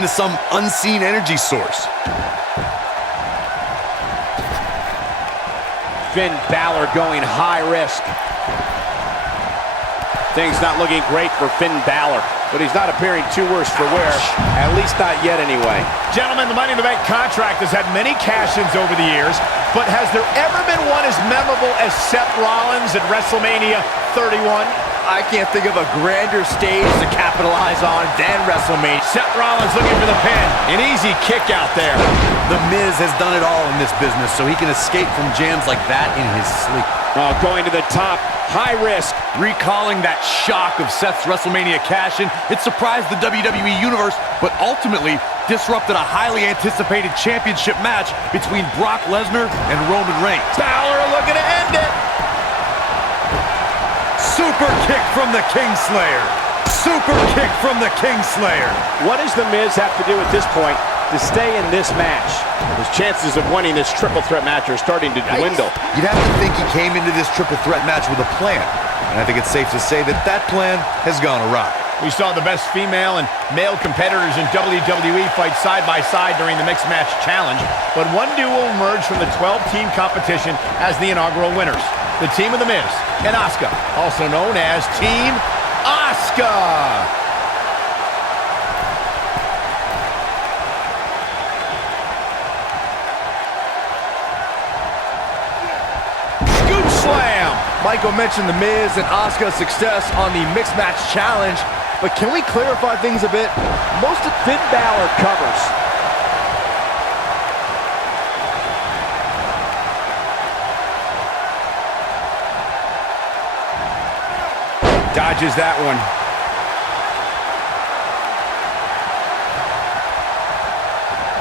to some unseen energy source. Finn Balor going high risk. Things not looking great for Finn Balor, but he's not appearing too worse for wear, at least not yet anyway. Gentlemen, the Money in the Bank contract has had many cash-ins over the years, but has there ever been one as memorable as Seth Rollins at WrestleMania 31? I can't think of a grander stage to capitalize on than WrestleMania. Seth Rollins looking for the pin. An easy kick out there. The Miz has done it all in this business, so he can escape from jams like that in his sleep. Oh, going to the top, high risk. Recalling that shock of Seth's WrestleMania cash-in, it surprised the WWE Universe, but ultimately disrupted a highly anticipated championship match between Brock Lesnar and Roman Reigns. Balor looking to end it. Super kick from the Kingslayer. Super kick from the Kingslayer. What does The Miz have to do at this point to stay in this match? His chances of winning this triple threat match are starting to dwindle. You'd have to think he came into this triple threat match with a plan. And I think it's safe to say that that plan has gone awry. We saw the best female and male competitors in WWE fight side by side during the Mixed Match Challenge, but one duo emerged from the 12-team competition as the inaugural winners. The team of The Miz and Asuka, also known as Team Asuka. Michael mentioned The Miz and Asuka's success on the Mixed Match Challenge, but can we clarify things a bit? Most of Finn Balor covers. Dodges that one.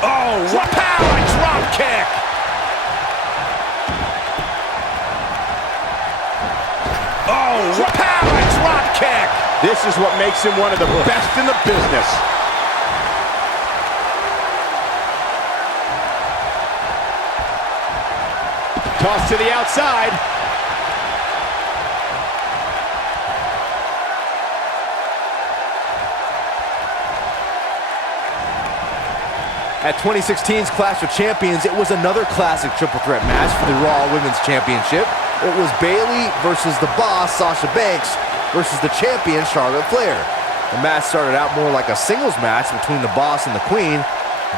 Oh, what power drop kick! Oh, power drop kick! This is what makes him one of the best in the business. Toss to the outside. At 2016's Clash of Champions, it was another classic triple threat match for the Raw Women's Championship. It was Bayley versus the Boss, Sasha Banks, versus the champion, Charlotte Flair. The match started out more like a singles match between the Boss and the Queen.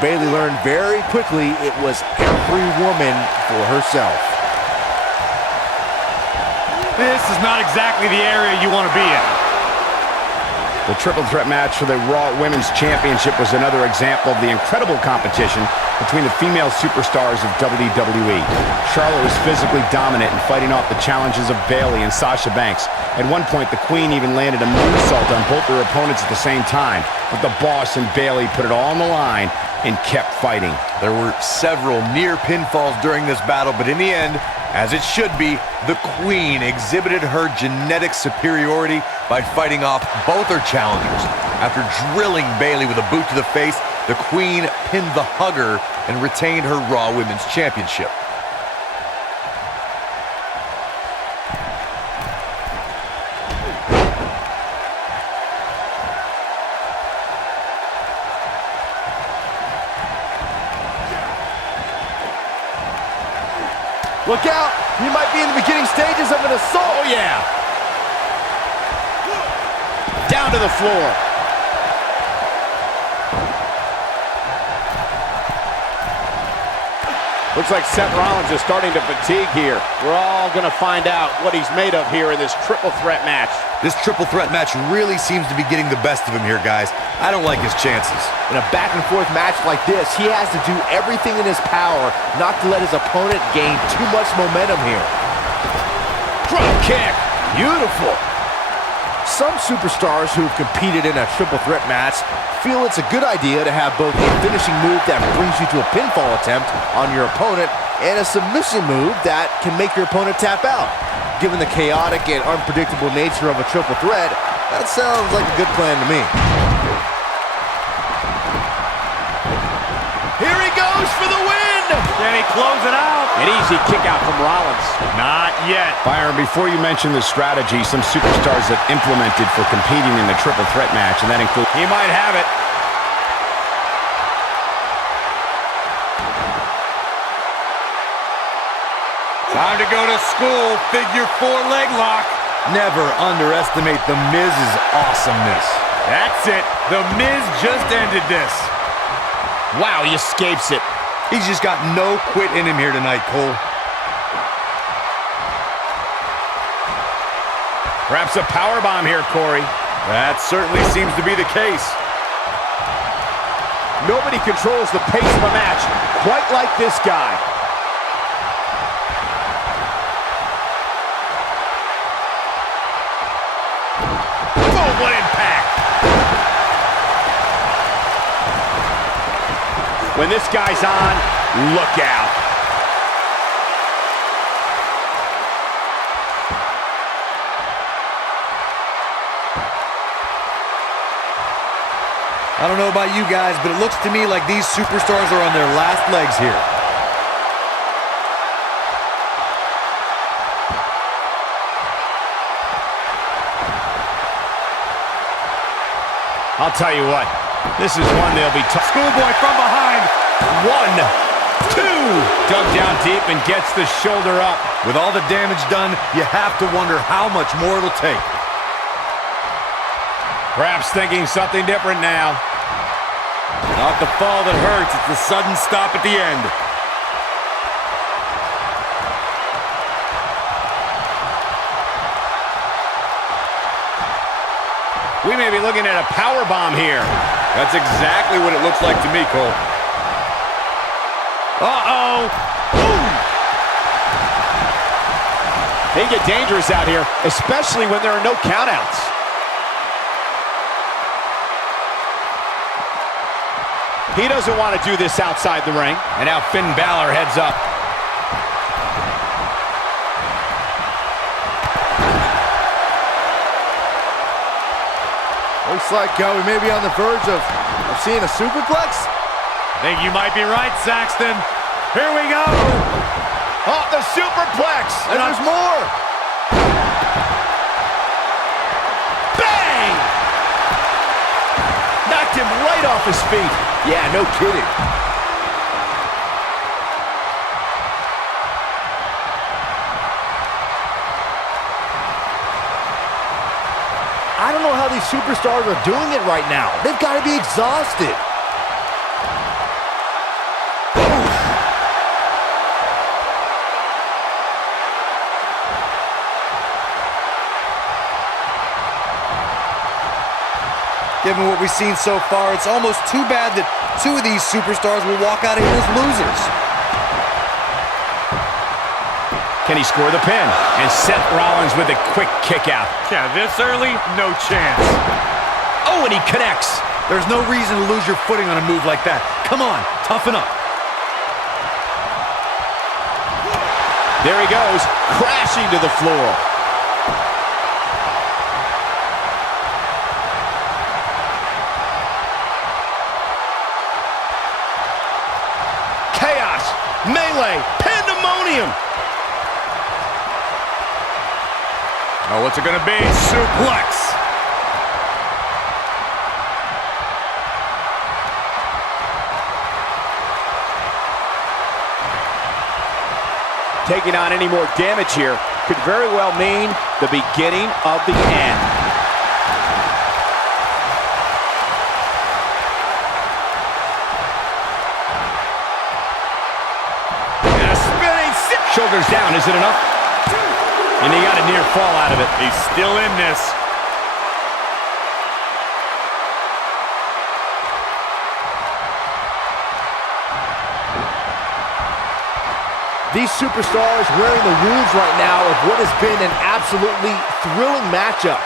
Bayley learned very quickly it was every woman for herself. This is not exactly the area you want to be in. The triple threat match for the Raw Women's Championship was another example of the incredible competition between the female superstars of WWE. Charlotte was physically dominant and fighting off the challenges of Bayley and Sasha Banks. At one point, the Queen even landed a moonsault on both her opponents at the same time, but the Boss and Bayley put it all on the line and kept fighting. There were several near pinfalls during this battle, but in the end, as it should be, the Queen exhibited her genetic superiority by fighting off both her challengers. After drilling Bayley with a boot to the face, the Queen pinned the Hugger and retained her Raw Women's Championship. Look out! He might be in the beginning stages of an assault! Oh, yeah! Down to the floor. Looks like Seth Rollins is starting to fatigue here. We're all going to find out what he's made of here in this triple threat match. This triple threat match really seems to be getting the best of him here, guys. I don't like his chances. In a back-and-forth match like this, he has to do everything in his power not to let his opponent gain too much momentum here. Drop kick. Beautiful. Some superstars who've competed in a triple threat match feel it's a good idea to have both a finishing move that brings you to a pinfall attempt on your opponent and a submission move that can make your opponent tap out. Given the chaotic and unpredictable nature of a triple threat, that sounds like a good plan to me. Here he goes for the win! Can he close it out? An easy kick out from Rollins. Not yet. Byron, before you mention the strategy some superstars have implemented for competing in the triple threat match, and that includes... He might have it. Time to go to school, figure 4 leg lock. Never underestimate The Miz's awesomeness. That's it. The Miz just ended this. Wow, he escapes it. He's just got no quit in him here tonight, Cole. Perhaps a powerbomb here, Corey. That certainly seems to be the case. Nobody controls the pace of a match quite like this guy. Oh, what impact! When this guy's on, look out. I don't know about you guys, but it looks to me like these superstars are on their last legs here. I'll tell you what, this is one they'll be tough. Schoolboy from behind. 1, 2. Dug down deep and gets the shoulder up. With all the damage done, you have to wonder how much more it'll take. Perhaps thinking something different now. Not the fall that hurts, it's the sudden stop at the end. We may be looking at a power bomb here. That's exactly what it looks like to me, Cole. Uh-oh. Boom. They get dangerous out here, especially when there are no countouts. He doesn't want to do this outside the ring. And now Finn Balor heads up. Looks like we may be on the verge of seeing a superplex. Think you might be right, Saxton. Here we go. Oh, the superplex. And there's more. Bang! Knocked him right off his feet. Yeah, no kidding. I don't know how these superstars are doing it right now. They've got to be exhausted. Given what we've seen so far, it's almost too bad that 2 of these superstars will walk out of here as losers. Can he score the pin? And Seth Rollins with a quick kick out. Yeah, this early, no chance. Oh, and he connects. There's no reason to lose your footing on a move like that. Come on, toughen up. There he goes, crashing to the floor. Chaos, melee, pandemonium. Oh, what's it gonna be? Suplex. Taking on any more damage here could very well mean the beginning of the end. And a spinning shoulders down. Is it enough? And he got a near fall out of it. He's still in this. These superstars wearing the wounds right now of what has been an absolutely thrilling matchup.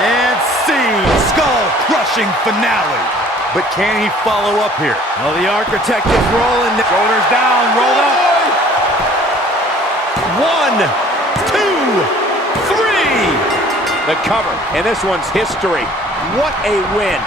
And scene, skull-crushing finale. But can he follow up here? Well, the architect is rolling. Shoulders down, rolled up. 1, 2, 3. The cover, and this one's history. What a win.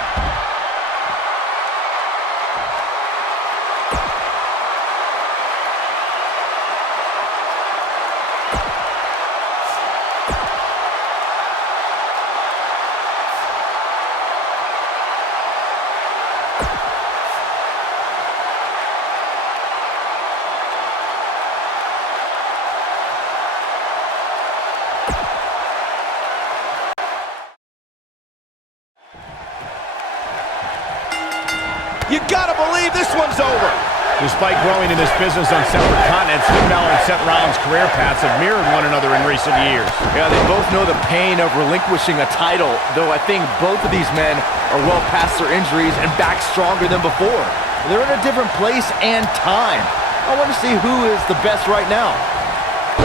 You gotta believe this one's over. Despite growing in this business on separate continents, Finn Balor and Seth Rollins' career paths have mirrored one another in recent years. Yeah, they both know the pain of relinquishing a title, though I think both of these men are well past their injuries and back stronger than before. They're in a different place and time. I want to see who is the best right now.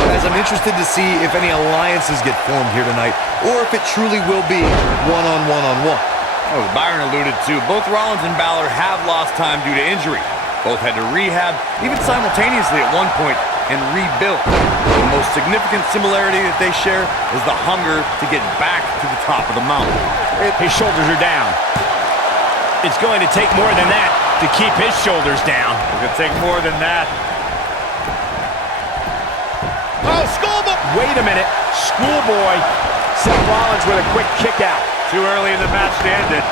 Guys, I'm interested to see if any alliances get formed here tonight, or if it truly will be one-on-one-on-one. As Byron alluded to, both Rollins and Balor have lost time due to injury. Both had to rehab, even simultaneously at one point, and rebuild. The most significant similarity that they share is the hunger to get back to the top of the mountain. His shoulders are down. It's going to take more than that to keep his shoulders down. It's going to take more than that. Oh, Schoolboy! Wait a minute. Schoolboy. Seth Rollins with a quick kick out. Too early in the match to end it.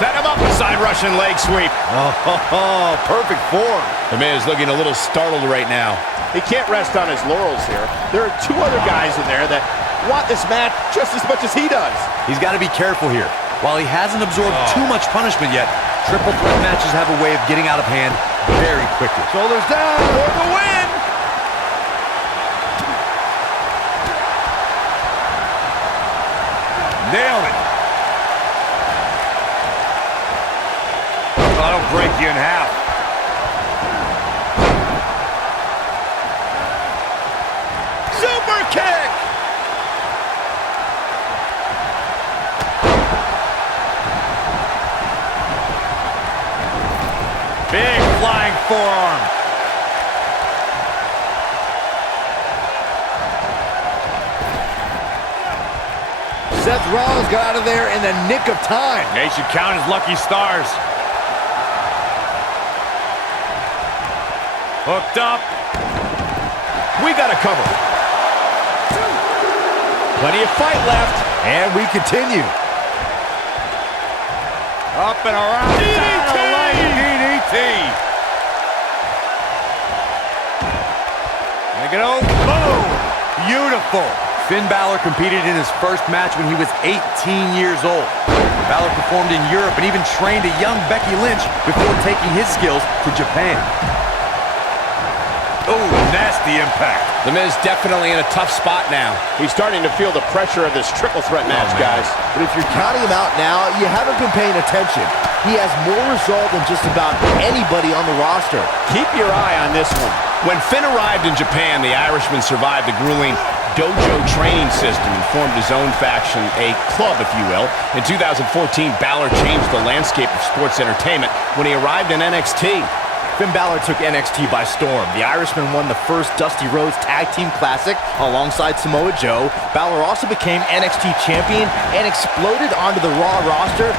Set him up, a side Russian leg sweep. Oh, perfect form. The Miz looking a little startled right now. He can't rest on his laurels here. There are two other guys in there that want this match just as much as he does. He's got to be careful here. While he hasn't absorbed too much punishment yet, triple threat matches have a way of getting out of hand very quickly. Shoulders down for the win. Nailed it. That'll break you in half. Super kick! Big flying forearm. Seth Rollins got out of there in the nick of time. They should count his lucky stars. Hooked up. We got a cover. Plenty of fight left. And we continue. Up and around. DDT. Make it over. Boom. Beautiful. Finn Balor competed in his first match when he was 18 years old. Balor performed in Europe and even trained a young Becky Lynch before taking his skills to Japan. Oh, nasty impact. The Miz definitely in a tough spot now. He's starting to feel the pressure of this triple threat match, guys. But if you're counting him out now, you haven't been paying attention. He has more resolve than just about anybody on the roster. Keep your eye on this one. When Finn arrived in Japan, the Irishman survived the grueling dojo training system and formed his own faction, a club, if you will. In 2014, Balor changed the landscape of sports entertainment when he arrived in NXT. Finn Balor took NXT by storm. The Irishman won the first Dusty Rhodes Tag Team Classic alongside Samoa Joe. Balor also became NXT champion and exploded onto the Raw roster